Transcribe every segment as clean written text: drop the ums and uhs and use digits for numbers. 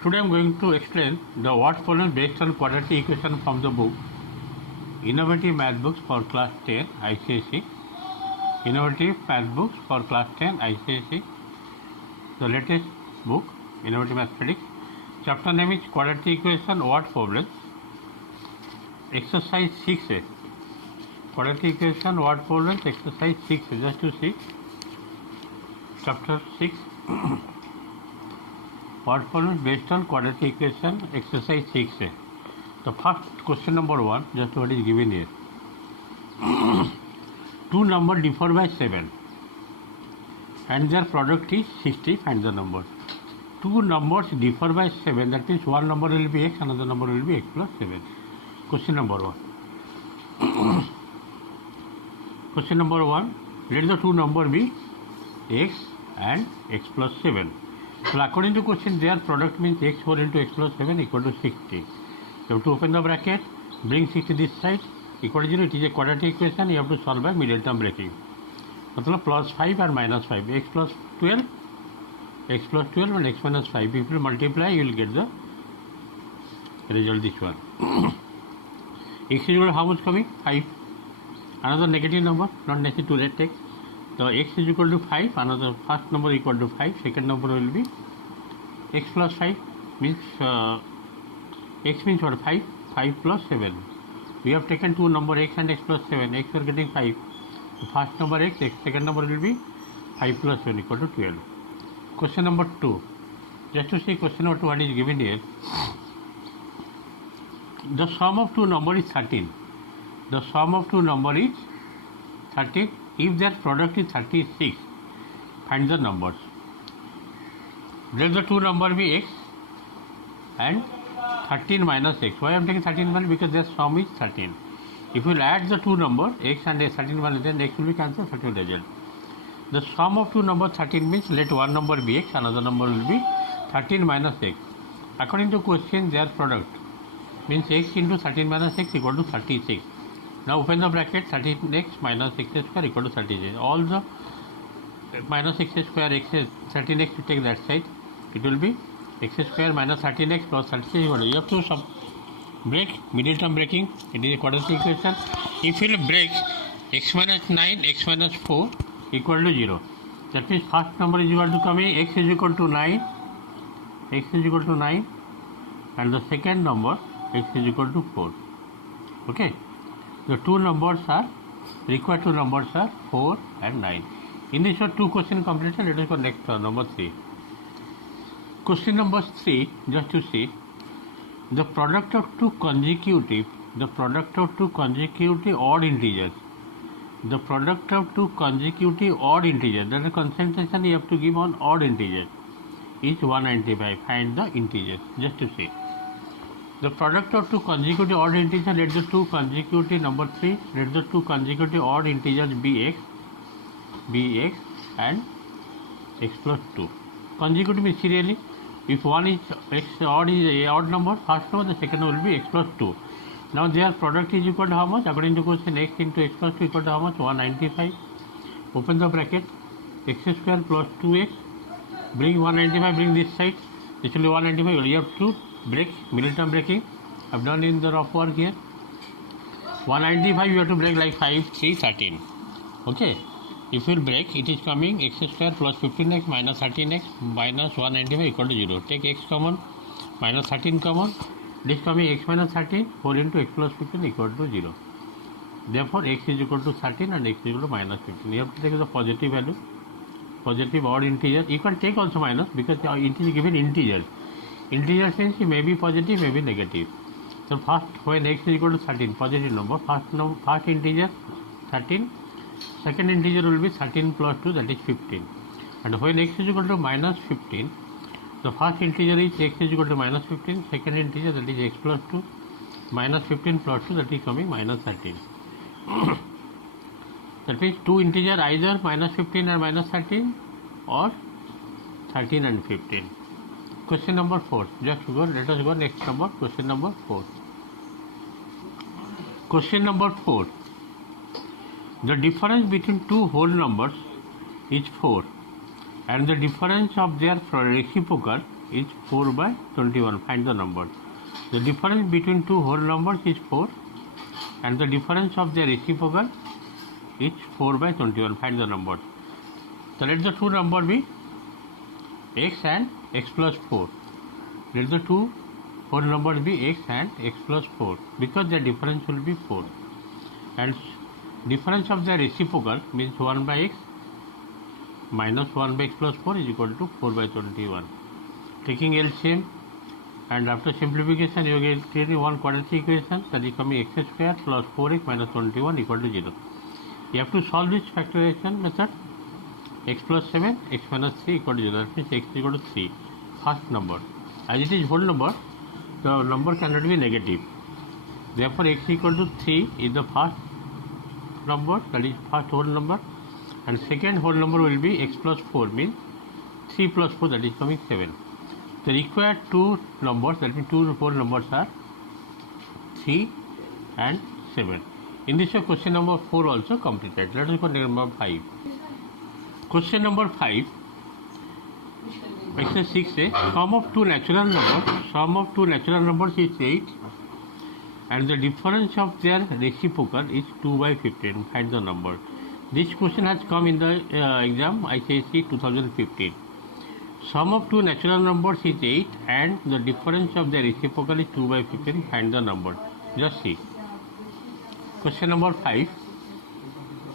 Today I am going to explain the what following based on quadratic equation from the book Innovative Math Books for Class 10 ICSE. Innovative Math Books for Class 10 ICSE. The latest book, Innovative Mathematics. Chapter name is Quadratic Equation What Problems. Exercise 6A. Quadratic Equation What Problems. Exercise 6A. Just to see. Chapter 6. What problems based on quadratic equation. Exercise 6A. The first question number 1. Just what is given here. Two numbers differ by 7 and their product is 60. Find the number. Two numbers differ by 7, that means one number will be x, another number will be x plus 7. Question number 1. Question number 1. Let the two numbers be x and x plus 7. So according to question, their product means x4 into x plus 7 equal to 60. You have to open the bracket, bring 60 this side, equal to 0. It is a quadratic equation. You have to solve by middle term breaking. मतलब plus 5 and minus 5. X plus 12 and x minus 5. If you multiply, you will get the result this one. X is equal to how much coming? 5. Another negative number, not necessary to let take. So x is equal to 5. Another first number equal to 5. Second number will be x plus 5. Means x means what? 5. 5 plus 7. We have taken two number x and x plus 7. X we are getting 5. The first number x, second number will be 5 plus 7 equal to 12. Question number 2. Just to see question number 2 what is given here. The sum of two numbers is 13. The sum of two numbers is 13. If their product is 36, find the numbers. Let the two numbers be x and 13 minus x. Why I am taking 13 minus? Because their sum is 13. If you will add the two numbers x and a 13 minus, then x will be cancelled, 13 result. The sum of two numbers 13 means let one number be x, another number will be 13 minus x. According to question, their product means x into 13 minus x equal to 36. Now open the bracket, 13x minus x square equal to 36. All the minus x square, x 13x to take that side, it will be x square minus 13x plus 36 equal to. You have to break, middle term breaking. It is a quadratic equation. If you will break x minus 9, x minus 4 equal to 0. That means first number is equal to coming x is equal to 9, x is equal to 9, and the second number x is equal to 4. Okay. The two numbers are required. Two numbers are 4 and 9. In this one, two questions completed. Let us go next number 3. Question number 3, just to see the product of two consecutive odd integers. The product of two consecutive odd integers. That is concentration you have to give on odd integer is 195. Find the integers. Just to see. The product of two consecutive odd integers, let the two consecutive number 3, let the two consecutive odd integers be x and x plus 2. Consecutive means serially. If one is x odd is a odd number, first number, the second will be x plus 2. Now their product is equal to how much? According to question, x into x plus 2 equal to how much? 195. Open the bracket, x square plus 2x. Bring 195, bring this side. This will be 195. You have to break, middle term breaking. I have done in the rough work here. 195 you have to break like 5, 3, 13. Okay. If you will break, it is coming x square plus 15x minus 13x minus 195 equal to 0. Take x common, minus 13 common. This coming x minus 13, 4 into x plus 15 equal to 0. Therefore, x is equal to 13 and x is equal to minus 15. You have to take the positive value, positive odd integer. You can take also minus because it is given integer. Integer means it may be positive, may be negative. So first, when x is equal to 13, positive number, first integer 13, second integer will be 13 plus 2, that is 15. And when x is equal to minus 15, the first integer is x is equal to minus 15, second integer that is x plus 2, minus 15 plus 2, that is coming minus 13. That means two integer either minus 15 and minus 13 or 13 and 15. Question number 4. Just go, let us go next number. Question number 4. Question number 4. The difference between two whole numbers is 4 and the difference of their reciprocal is 4 by 21. Find the number. The difference between two whole numbers is 4 and the difference of their reciprocal is 4 by 21. Find the number. So let the two number be x and x plus 4. Let the two whole numbers be x and x plus 4 because their difference will be 4 and difference of their reciprocal means 1 by x minus 1 by x plus 4 is equal to 4 by 21. Taking LCM and after simplification you get creating one quadratic equation that is becoming x square plus 4x minus 21 equal to 0. You have to solve this factorization method. X plus 7 x minus 3 equal to 0. That means x equal to 3. First number. As it is whole number, the number cannot be negative. Therefore x equal to 3 is the first number, that is first whole number, and second whole number will be x plus 4 means 3 plus 4, that is coming 7. The required two numbers, that means two whole numbers are 3 and 7. In this way question number 4 also completed. Let us go to number 5. Question number 5. Exercise 6 says sum of two natural numbers is 8 and the difference of their reciprocal is 2 by 15. Find the number. This question has come in the exam ICSE 2015. Sum of two natural numbers is 8 and the difference of their reciprocal is 2 by 15. Find the number. Just see. Question number 5.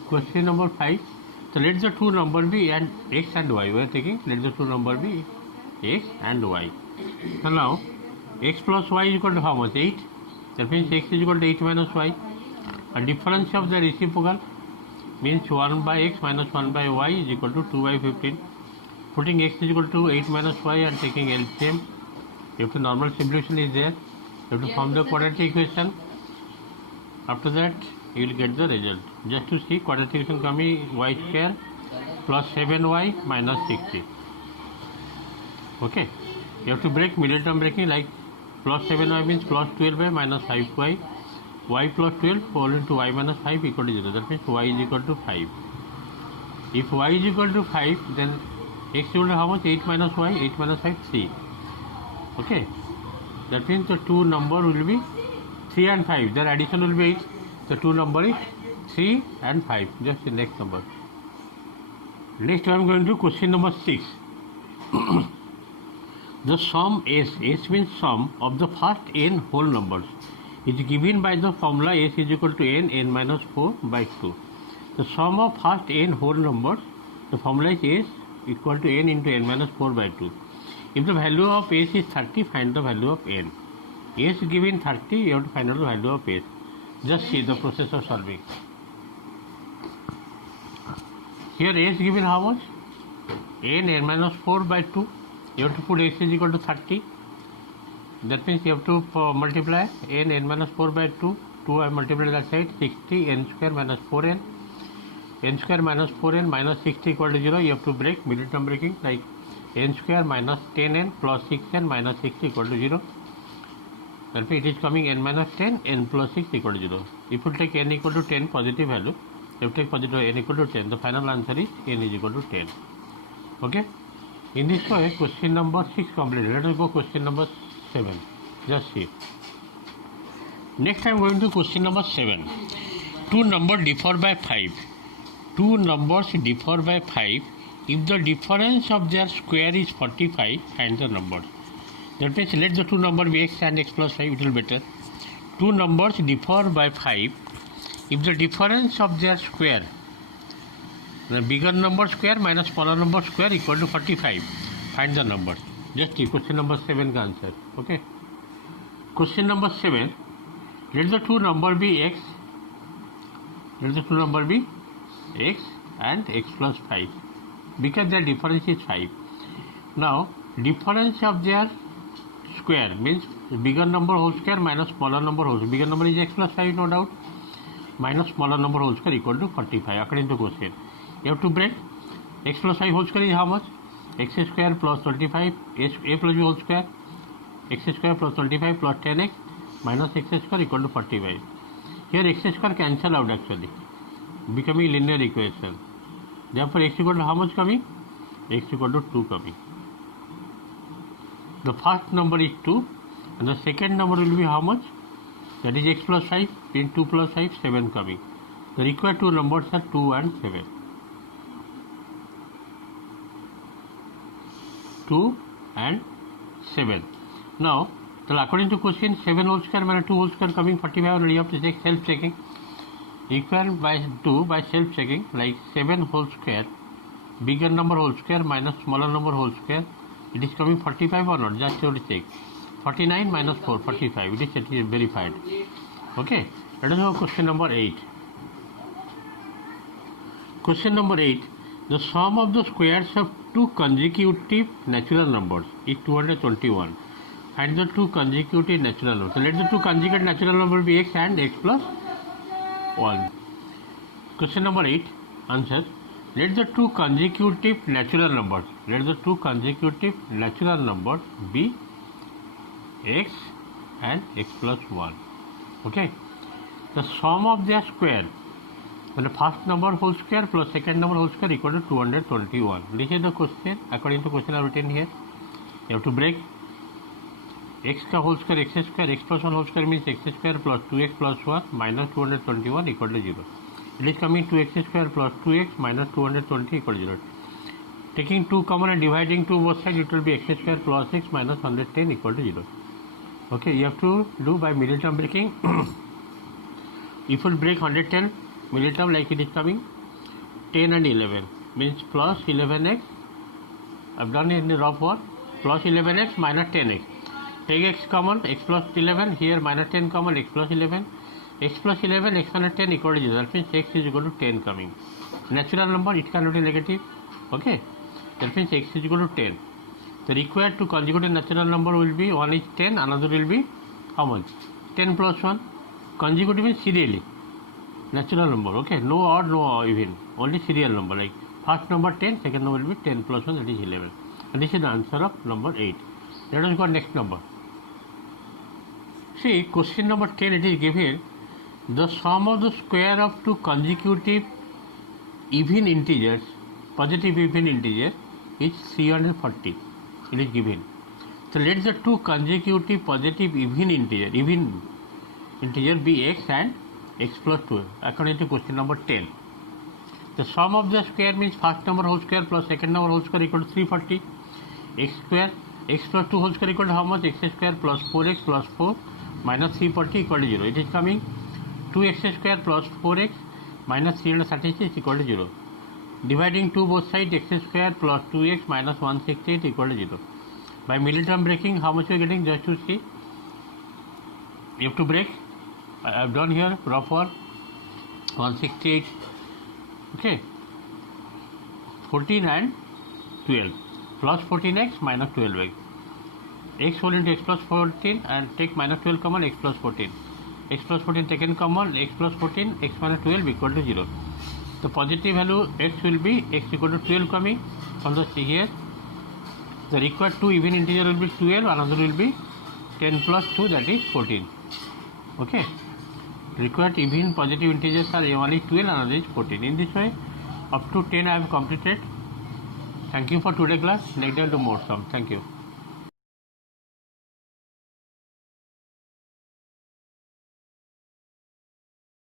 Question number 5. So let the two numbers be and x and y. We are taking let the two numbers be x and y. So now x plus y is equal to how much? 8. That means x is equal to 8 minus y. And difference of the reciprocal means 1 by x minus 1 by y is equal to 2 by 15. Putting x is equal to 8 minus y and taking LCM. If the normal simplification is there, you have to form the quadratic equation. After that, you will get the result. Just to see, quadratic equation coming y square plus 7y minus 60. Okay. You have to break middle term breaking like plus 7y means plus 12y minus 5y. Y plus 12 whole into y minus 5 equal to 0. That means y is equal to 5. If y is equal to 5, then x equal to how much? 8 minus y, 8 minus 5, 3. Okay. That means the two number will be 3 and 5. Their addition will be 8. The two number is 3 and 5. Just the next number. Next I am going to question number 6. The sum S means sum of the first n whole numbers is given by the formula S is equal to n minus 4 by 2. The sum of first n whole numbers, the formula is S equal to n into n minus 4 by 2. If the value of S is 30, find the value of n. S given 30, you have to find out the value of S. Just see the process of solving. Here S given how much? n minus 4 by 2. You have to put S is equal to 30. That means you have to multiply n minus 4 by 2. 2 I multiply that side, 60 n square minus 4n. N square minus 4n minus 60 equal to 0. You have to break, middle term breaking, like n square minus 10n plus 6n minus 60 equal to 0. That means it is coming n minus 10, n plus 6 equal to 0. If you take n equal to 10 positive value, you take positive n equal to 10. The final answer is n is equal to 10. Okay. In this way, question number 6 completed. Let us go question number 7. Just see. Next I am going to question number 7. Two numbers differ by 5. Two numbers differ by 5. If the difference of their square is 45, find the numbers. That means let the two numbers be x and x plus 5, it will be better. Two numbers differ by 5. If the difference of their square, the bigger number square minus smaller number square equal to 45, find the numbers. Just see question number 7 answer. Okay. Question number 7. Let the two number be x. Let the two number be x and x plus 5 because their difference is 5. Now difference of their square means bigger number whole square minus smaller number whole square. Bigger number is x plus 5, no doubt, minus smaller number whole square equal to 45 according to question. You have to break. X plus 5 whole square is how much? X square plus 25, a plus b whole square, x square plus 25 plus 10x minus x square equal to 45. Here x square cancel out actually, becoming linear equation. Therefore x equal to how much coming? X equal to 2 coming. The first number is 2 and the second number will be how much? That is x plus 5, in 2 plus 5, 7 coming. The required two numbers are 2 and 7. 2 and 7. Now, according to question, 7 whole square minus 2 whole square coming 45, and you have to check self-checking. Equal by 2 by self-checking, like 7 whole square, bigger number whole square minus smaller number whole square. It is coming 45 or not? Just have to check. 49 minus 4, 45. It is verified. Okay. Let us have question number 8. Question number 8. The sum of the squares of two consecutive natural numbers is 221. Find the two consecutive natural numbers. So let the two consecutive natural numbers be x and x plus 1. Question number 8. Answer. Let the two consecutive natural numbers. Let the two consecutive natural numbers be x and x plus 1. Okay. The sum of their square, the first number whole square plus second number whole square equal to 221. This is the question. According to question I have written here. You have to break x ka whole square, x square, x plus 1 whole square means x square plus 2x plus 1 minus 221 equal to 0. It is coming 2x square plus 2x minus 220 equal to 0. Taking 2 common and dividing 2 both sides, it will be x square plus x minus 110 equal to 0. Okay, you have to do by middle term breaking. If you break 110 middle term like it is coming, 10 and 11 means plus 11x. I have done it in the rough word. Plus 11x minus 10x. Take x common, x plus 11, here minus 10 common, x plus 11. X plus 11, x minus 10 equal to 0. That means x is equal to 10 coming. Natural number, it cannot be negative. Okay. That means x is equal to 10. The required two consecutive natural number will be, one is 10, another will be how much? 10 plus 1. Consecutive means serially. Natural number. Okay. No odd, no even. Only serial number. Like first number 10, second number will be 10 plus 1, that is 11. And this is the answer of number 8. Let us go next number. See, question number 10, it is given the sum of the square of two consecutive even integers, positive even integer, is 340. It is given. So let the two consecutive positive even integer be x and x plus 2 according to question number 10. The sum of the square means first number whole square plus second number whole square equal to 340. X square, x plus 2 whole square equal to how much? X square plus 4x plus 4 minus 340 equal to 0. It is coming 2x square plus 4x minus 336 equal to 0. Dividing 2 both sides, x square plus 2x minus 168 equal to 0. By middle term breaking, how much you are getting? Just to see. You have to break. I have done here rough for 168. Okay. 14 and 12. Plus 14x minus 12x. X whole into x plus 14 and take minus 12 common, x plus 14. X plus 14 taken common, x plus 14, x minus 12 equal to 0. The positive value x will be x equal to 12 coming from the here. The required two even integer will be 12, another will be 10 plus 2, that is 14. Okay. Required even positive integers are one is 12, another is 14. In this way, up to 10 I have completed. Thank you for today class. Next day I'll do more sum. Thank you.